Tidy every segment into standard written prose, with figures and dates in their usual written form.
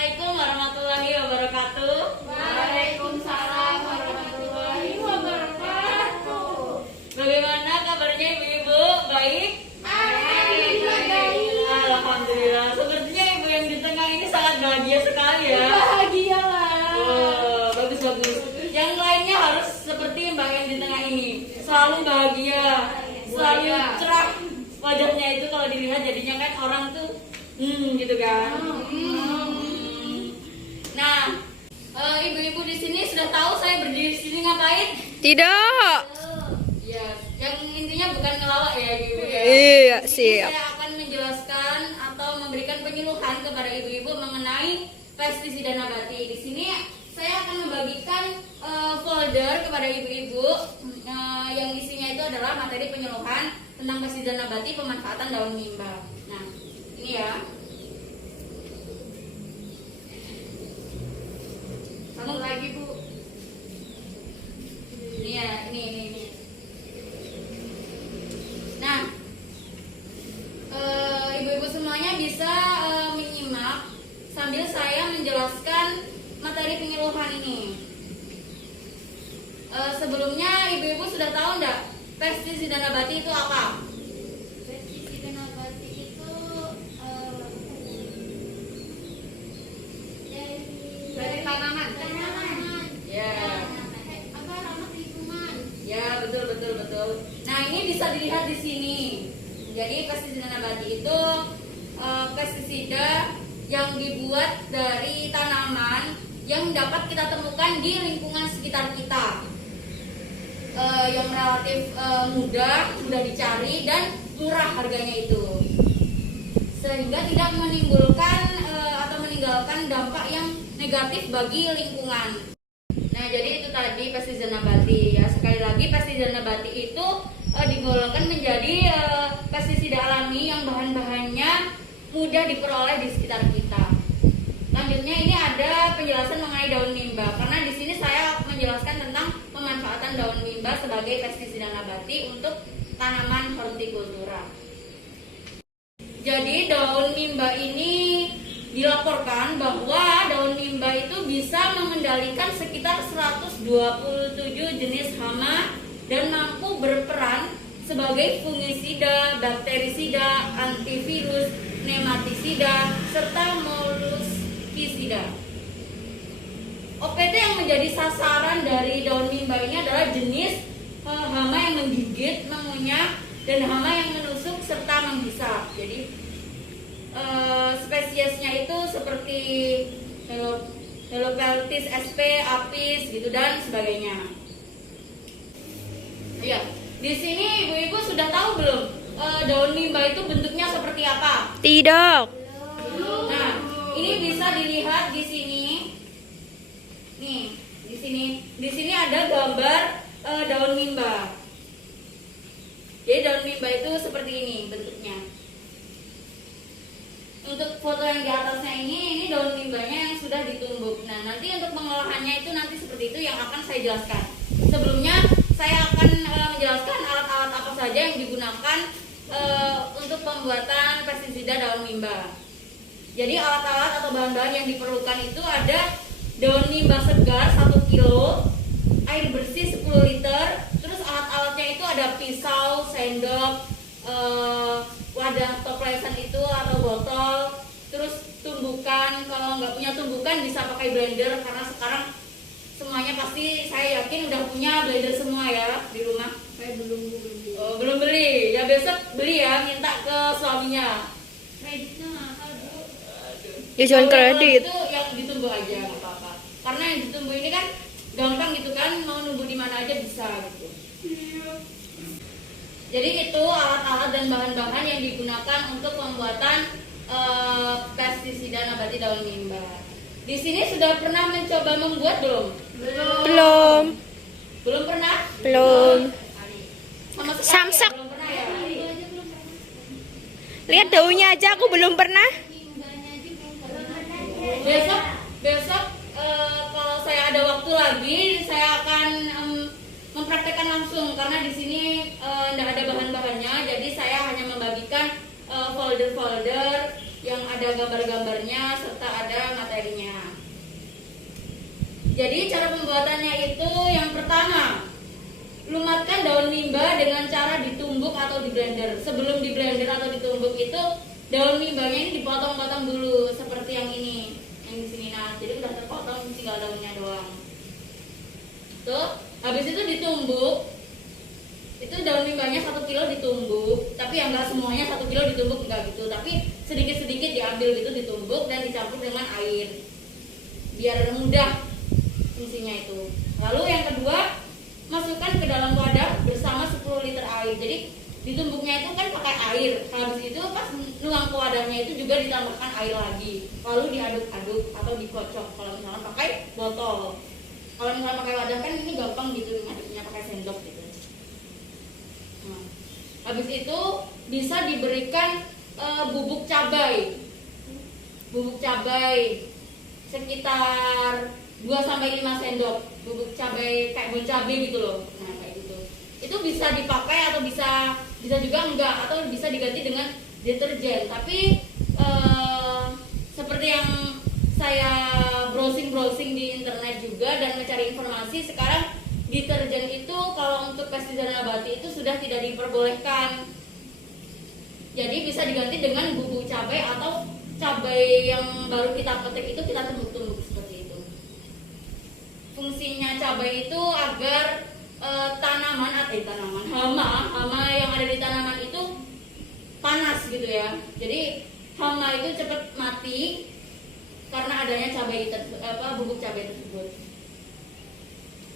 Assalamualaikum warahmatullahi wabarakatuh. Waalaikumsalam warahmatullahi wabarakatuh. Bagaimana kabarnya ibu-ibu? Baik? Alhamdulillah. Alhamdulillah. Sepertinya ibu yang di tengah ini sangat bahagia sekali ya. Bahagia lah. Bagus. Yang lainnya harus seperti mbak yang di tengah ini, selalu bahagia, selalu cerah wajahnya itu kalau dilihat jadinya kan orang tuh gitu kan. Nah, ibu-ibu di sini sudah tahu saya berdiri di sini ngapain? Tidak. Ya, yang intinya bukan ngelawak ya ibu ya. Iya, Di sini siap. saya akan menjelaskan atau memberikan penyuluhan kepada ibu-ibu mengenai pestisida nabati. Di sini saya akan membagikan folder kepada ibu-ibu yang isinya itu adalah materi penyuluhan tentang pestisida nabati pemanfaatan daun mimba. Nah, ini ya. Satu lagi Bu. Ini ya, ini. Nah, ibu-ibu semuanya bisa menyimak sambil saya menjelaskan materi penyuluhan ini. Sebelumnya ibu-ibu sudah tahu enggak pestisida nabati itu apa? Pestisida nabati itu dari tanaman. Ya. Apa ramah lingkungan? Ya, betul. Nah, ini bisa dilihat di sini. Jadi pestisida nabati itu pestisida yang dibuat dari tanaman yang dapat kita temukan di lingkungan sekitar kita. Yang relatif mudah dicari dan murah harganya itu. Sehingga tidak menimbulkan atau meninggalkan dampak yang negatif bagi lingkungan. Nah, jadi itu tadi pestisida nabati ya. Sekali lagi pestisida nabati itu digolongkan menjadi pestisida alami yang bahan-bahannya mudah diperoleh di sekitar kita. Selanjutnya ini ada penjelasan mengenai daun mimba. Karena di sini saya menjelaskan tentang pemanfaatan daun mimba sebagai pestisida nabati untuk tanaman hortikultura. Jadi daun mimba ini dilaporkan bahwa daun mimba itu bisa mengendalikan sekitar 127 jenis hama dan mampu berperan sebagai fungisida, bakterisida, antivirus, nematisida, serta moluskisida. OPT yang menjadi sasaran dari daun mimba ini adalah jenis hama yang menggigit, mengunyah, dan hama yang menusuk serta menghisap. Jadi spesiesnya itu seperti Helopeltis sp, apis gitu dan sebagainya. Ya, di sini ibu-ibu sudah tahu belum daun mimba itu bentuknya seperti apa? Tidak. Nah, ini bisa dilihat di sini. Nih, di sini ada gambar daun mimba. Jadi daun mimba itu seperti ini bentuknya. Untuk foto yang di atasnya ini daun mimbanya yang sudah ditumbuk. Nah, nanti untuk pengolahannya itu nanti seperti itu yang akan saya jelaskan. Sebelumnya saya akan menjelaskan alat-alat apa saja yang digunakan untuk pembuatan pestisida daun mimba. Jadi alat-alat atau bahan-bahan yang diperlukan itu ada daun mimba segar 1 kilo, air bersih 10 liter, terus alat-alatnya itu ada pisau, sendok, wadah toplesan itu atau botol, terus tumbukan. Kalau nggak punya tumbukan bisa pakai blender karena sekarang semuanya pasti saya yakin udah punya blender semua ya di rumah. Saya belum beli. Oh, belum beli, ya besok beli ya, minta ke suaminya. Kreditnya mahal Bu. Ya jangan Kalau kredit. itu yang ditumbuh aja nggak apa-apa. Karena yang ditumbuh ini kan gampang gitu kan, mau numbuh di mana aja bisa gitu. Jadi itu alat-alat dan bahan-bahan yang digunakan untuk pembuatan pestisida nabati daun mimba. Di sini sudah pernah mencoba membuat belum? Belum pernah? Belum. Sama sekali Samsak. ya? Belum pernah ya? Lihat daunnya aja aku belum pernah. Besok kalau saya ada waktu lagi saya akan mempraktekkan langsung karena di sini tidak ada bahan-bahannya, jadi saya hanya membagikan folder-folder yang ada ada gambar-gambarnya serta ada materinya. Jadi cara pembuatannya itu yang pertama, lumatkan daun mimba dengan cara ditumbuk atau di blender. Sebelum di blender atau ditumbuk itu daun mimbanya ini dipotong-potong dulu seperti yang ini, yang di sini. Nah, jadi udah terpotong tinggal daunnya doang. Tuh, habis itu ditumbuk. Itu daun mimbanya 1 kilo ditumbuk, tapi yang enggak semuanya 1 kilo ditumbuk, enggak gitu, tapi sedikit-sedikit diambil gitu, ditumbuk dan dicampur dengan air biar mudah fungsinya itu. Lalu yang kedua, masukkan ke dalam wadah bersama 10 liter air. Jadi ditumbuknya itu kan pakai air, habis itu pas nuang ke wadahnya itu juga ditambahkan air lagi, lalu diaduk-aduk atau dikocok kalau misalnya pakai botol. Kalau misalnya pakai wadah kan ini gampang gitu ngaduknya pakai sendok gitu. Nah, habis itu bisa diberikan bubuk cabai sekitar 2-5 sendok, bubuk cabai kayak bubuk cabai gitu loh. Nah, kayak gitu. Itu bisa dipakai atau bisa juga enggak, atau bisa diganti dengan deterjen. Tapi seperti yang saya browsing di internet juga dan mencari informasi, sekarang deterjen itu kalau untuk pestisida nabati itu sudah tidak diperbolehkan. Jadi bisa diganti dengan bubuk cabai atau cabai yang baru kita petik itu kita tumbuk-tumbuk seperti itu. Fungsinya cabai itu agar hama yang ada di tanaman itu panas gitu ya. Jadi hama itu cepat mati karena adanya bubuk cabai tersebut.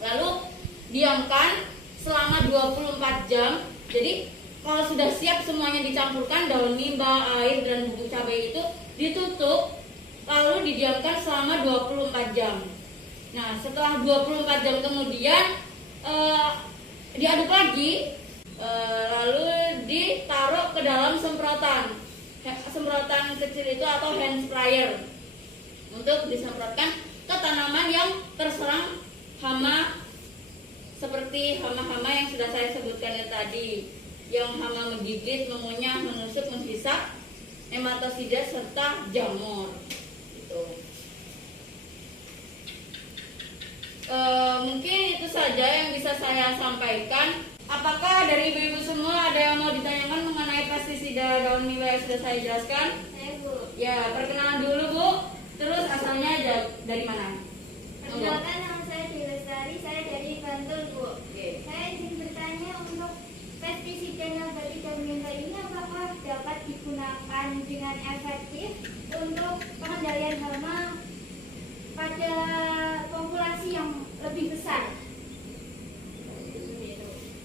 Lalu diamkan selama 24 jam. Jadi kalau sudah siap semuanya dicampurkan, daun mimba, air dan bubuk cabai itu ditutup lalu didiamkan selama 24 jam. Nah, setelah 24 jam kemudian diaduk lagi, lalu ditaruh ke dalam semprotan kecil itu atau hand sprayer untuk disemprotkan ke tanaman yang terserang hama seperti hama-hama yang sudah saya sebutkan tadi, yang hama menggigit, mengunyah, menusuk, menghisap, nematosida serta jamur. Gitu. Mungkin itu saja yang bisa saya sampaikan. Apakah dari ibu-ibu semua ada yang mau ditanyakan mengenai pestisida daun mimba yang sudah saya jelaskan? Saya Bu. Ya, perkenalan dulu Bu. Terus asalnya dari mana? Perkenalkan, nama saya Dewi Lestari, saya dari Bantul Bu. Oke. Saya izin bertanya, untuk pestisida nabati daun mimba ini apakah dapat digunakan dengan efektif untuk pengendalian hama pada populasi yang lebih besar?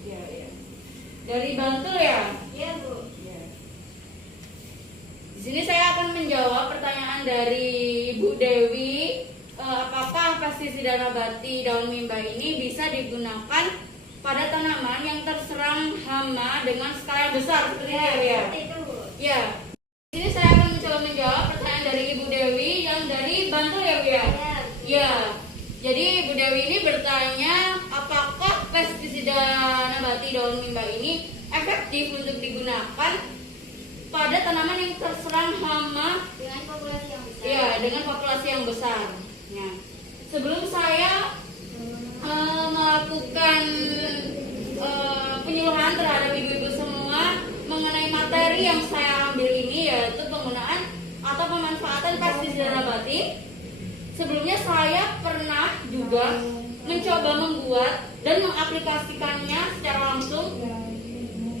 Ya. Dari Bantul ya? Ya Bu. Ya. Di sini saya akan menjawab pertanyaan dari Ibu Dewi. Apakah pestisida nabati daun mimba ini bisa digunakan pada tanaman yang terserang hama dengan skala yang besar seperti itu ya? Seperti itu Bu. Ya. Di sini saya akan mencoba menjawab pertanyaan dari Ibu Dewi yang dari Bantul ya Bu ya? Ya. Jadi Ibu Dewi ini bertanya apakah pestisida nabati daun mimba ini efektif untuk digunakan pada tanaman yang terserang hama Dengan populasi yang besar. ya dengan populasi yang besar. Nah, sebelum saya melakukan penyuluhan terhadap ibu-ibu semua mengenai materi yang saya ambil ini, yaitu penggunaan atau pemanfaatan pestisida nabati, sebelumnya saya pernah juga mencoba membuat dan mengaplikasikannya secara langsung.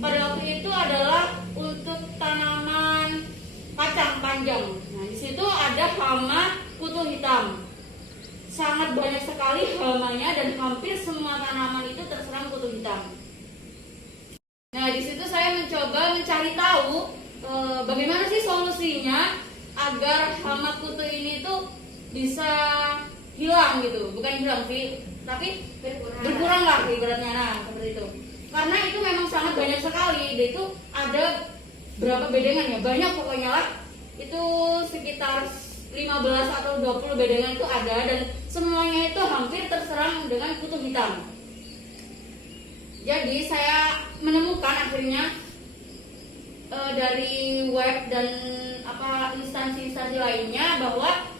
Pada waktu itu adalah untuk tanaman kacang panjang. Nah, di situ ada hama kutu hitam. Sangat banyak sekali hamanya dan hampir semua tanaman itu terserang kutu hitam. Nah, di situ saya mencoba mencari tahu bagaimana sih solusinya agar hama kutu ini tuh bisa hilang gitu. Bukan hilang sih, tapi berkurang lah ibaratnya. Nah, seperti itu. Karena itu memang sangat banyak sekali. Dan itu ada berapa bedengan ya? Banyak pokoknya lah. Itu sekitar 15 atau 20 bedengan itu ada, dan semuanya itu hampir terserang dengan kutu hitam. Jadi saya menemukan akhirnya dari web dan apa instansi-instansi lainnya bahwa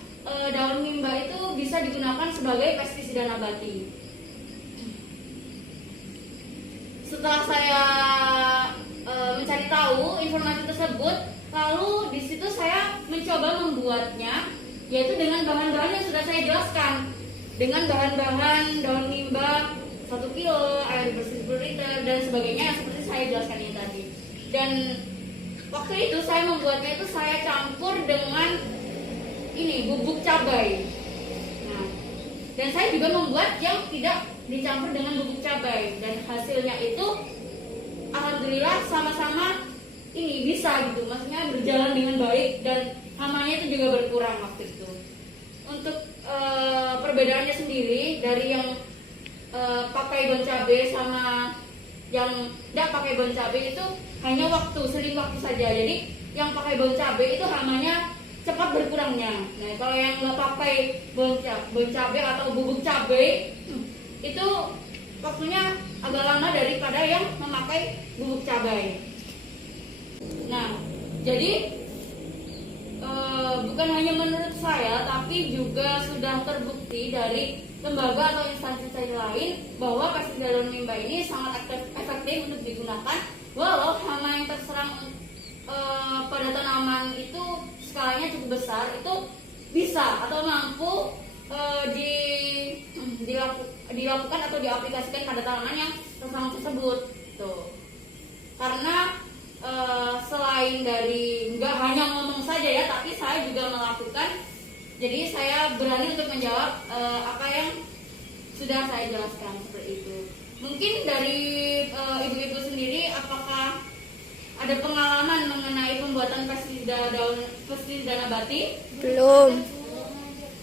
daun mimba itu bisa digunakan sebagai pestisida nabati. Setelah saya mencari tahu informasi tersebut, lalu di situ saya mencoba membuatnya, yaitu dengan bahan-bahan yang sudah saya jelaskan, dengan bahan-bahan daun mimba 1 kilo, air bersih 10 liter dan sebagainya yang seperti saya jelaskan ini tadi. Dan waktu itu saya membuatnya itu saya campur dengan ini bubuk cabai. Nah, dan saya juga membuat yang tidak dicampur dengan bubuk cabai, dan hasilnya itu alhamdulillah sama-sama ini bisa gitu, maksudnya berjalan dengan baik dan hamanya itu juga berkurang waktu itu. Untuk perbedaannya sendiri dari yang pakai daun cabai sama yang tidak pakai daun cabai itu hanya seling waktu saja. Jadi yang pakai daun cabai itu hamanya cepat berkurangnya. Nah, kalau yang nggak pakai daun cabai atau bubuk cabai itu waktunya agak lama daripada yang memakai bubuk cabai. Nah, jadi bukan hanya menurut saya, tapi juga sudah terbukti dari lembaga atau instansi lain bahwa pestisida daun mimba ini sangat efektif untuk digunakan walau hama yang terserang pada tanaman itu skalanya cukup besar, itu bisa atau mampu dilakukan atau diaplikasikan pada tanaman yang terserang tersebut. Tuh. Karena selain dari nggak hanya ngomong saja ya, tapi saya juga melakukan. Jadi saya berani untuk menjawab apa yang sudah saya jelaskan seperti itu. Mungkin dari ibu-ibu sendiri, apakah ada pengalaman mengenai pembuatan pestisida nabati? Belum.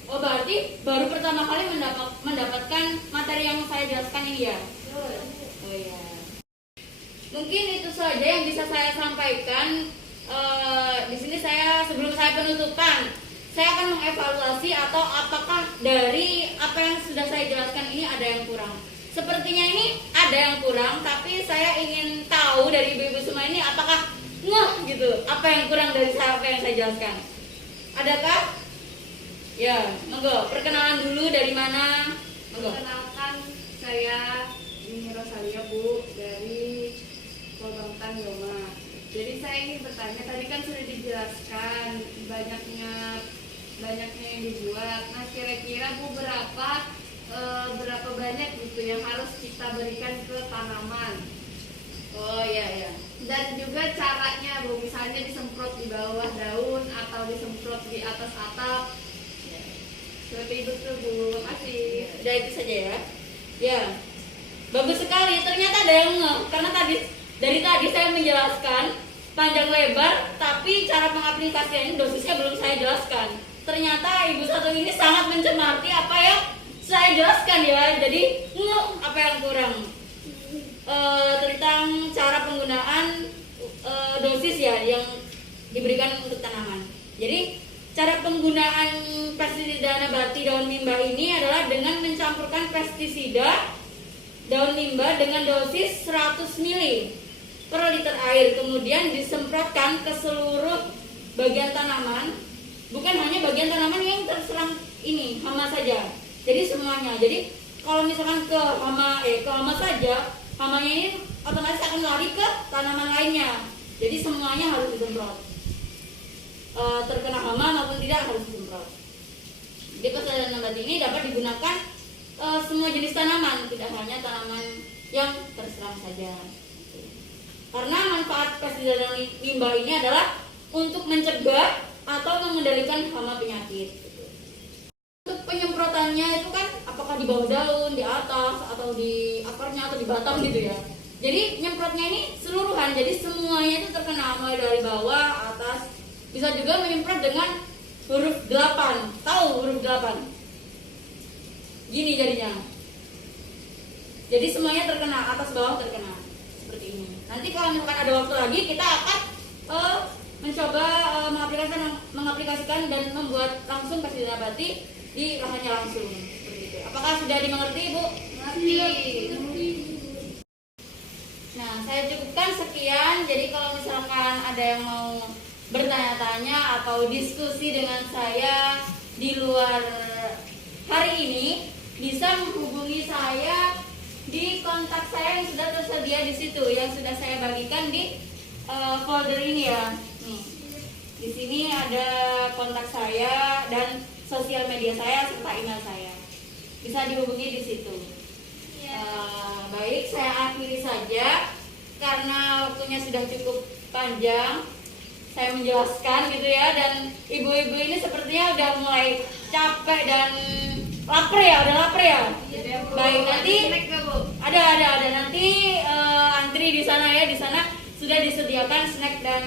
Oh, berarti baru pertama kali mendapatkan materi yang saya jelaskan ini ya? Oh iya. Mungkin itu saja yang bisa saya sampaikan. Di sini sebelum saya penutupan, saya akan mengevaluasi atau apakah dari apa yang sudah saya jelaskan ini ada yang kurang. Sepertinya ini ada yang kurang, tapi saya ingin tahu dari ibu-ibu semua ini apakah gitu apa yang kurang dari apa yang saya jelaskan. Adakah? Ya, monggo. Perkenalan dulu, dari mana? Monggo. Perkenalkan, saya ini Rosalia Bu dari Kolbangtan Yoma. Jadi saya ingin bertanya, tadi kan sudah dijelaskan banyaknya yang dibuat. Nah, kira-kira Bu berapa banyak gitu yang harus kita berikan ke tanaman? Oh iya. Dan juga caranya Bu, misalnya disemprot di bawah daun atau disemprot di atas atap. Seperti itu tuh Bu, makasih. Udah itu saja ya. Ya, bagus sekali. Ternyata ada yang karena dari tadi saya menjelaskan panjang lebar, tapi cara pengaplikasiannya dosisnya belum saya jelaskan. Ternyata ibu satu ini sangat mencermati apa yang saya jelaskan ya. Jadi apa yang kurang tentang cara penggunaan dosis ya yang diberikan untuk tanaman. Jadi cara penggunaan pestisida nabati daun mimba ini adalah dengan mencampurkan pestisida daun mimba dengan dosis 100 ml per liter air, kemudian disemprotkan ke seluruh bagian tanaman, bukan hanya bagian tanaman yang terserang ini hama saja. Jadi semuanya. Jadi kalau misalkan ke hama saja, hamanya ini otomatis akan lari ke tanaman lainnya. Jadi semuanya harus disemprot. Terkena hama maupun tidak harus disemprot. Jadi pestisida nabati ini dapat digunakan semua jenis tanaman, tidak hanya tanaman yang terserang saja. Karena manfaat pestisida daun mimba ini adalah untuk mencegah atau mengendalikan hama penyakit. Untuk penyemprotannya itu kan apakah di bawah daun, di atas, atau di akarnya, atau di batang gitu ya. Jadi nyemprotnya ini seluruhan, jadi semuanya itu terkena, mulai dari bawah, atas. Bisa juga menyemprot dengan huruf 8. Tahu huruf 8? Gini jadinya. Jadi semuanya terkena, atas bawah terkena. Seperti ini. Nanti kalau misalkan ada waktu lagi, kita akan mencoba mengaplikasikan dan membuat langsung pestisida nabati di lahannya langsung. Seperti itu. Apakah sudah dimengerti, Bu? Mengerti. Nah, saya cukupkan sekian. Jadi kalau misalkan ada yang mau bertanya-tanya atau diskusi dengan saya di luar hari ini, bisa menghubungi saya di kontak saya yang sudah tersedia di situ, yang sudah saya bagikan di folder ini ya. Nih, di sini ada kontak saya dan sosial media saya serta email saya. Bisa dihubungi di situ. Baik, saya akhiri saja karena waktunya sudah cukup panjang. Saya menjelaskan gitu ya, dan ibu-ibu ini sepertinya udah mulai capek dan lapar ya, udah lapar ya. Baik, nanti ada nanti antri di sana ya, di sana sudah disediakan snack dan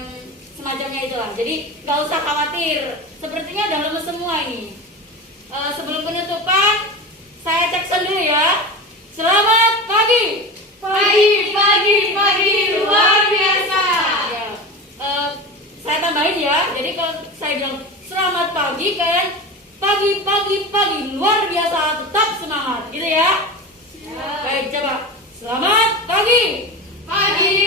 semacamnya itulah. Jadi nggak usah khawatir, sepertinya udah lemes semua ini. Sebelum penutupan, saya cekson dulu ya. Selamat pagi. Pagi luar biasa. Ya. Saya tambahin ya. Jadi kalau saya bilang selamat pagi, kalian pagi luar biasa, tetap semangat, gitu ya. Baik, coba. Selamat pagi. Pagi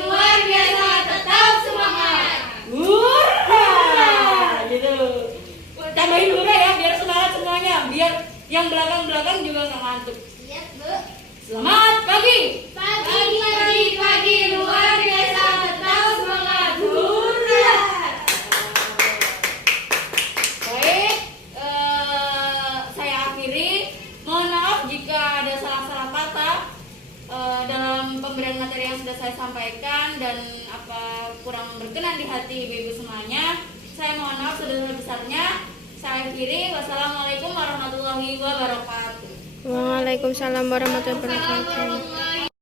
luar biasa, tetap semangat. Hurra. Gitu. Tambahin hurra ya, biar semangat semuanya. Biar yang belakang juga nggak ngantuk. Iya, Bu. Selamat pagi. Pagi luar biasa, tetap semangat. Hurra. Baik, saya akhiri. Mohon maaf jika ada salah-salah kata dalam pemberian materi yang sudah saya sampaikan dan apa kurang berkenan di hati ibu-ibu semuanya. Saya mohon maaf sebesar-besarnya. Saya akhiri. Wassalamualaikum warahmatullahi wabarakatuh. Waalaikumsalam warahmatullahi wabarakatuh.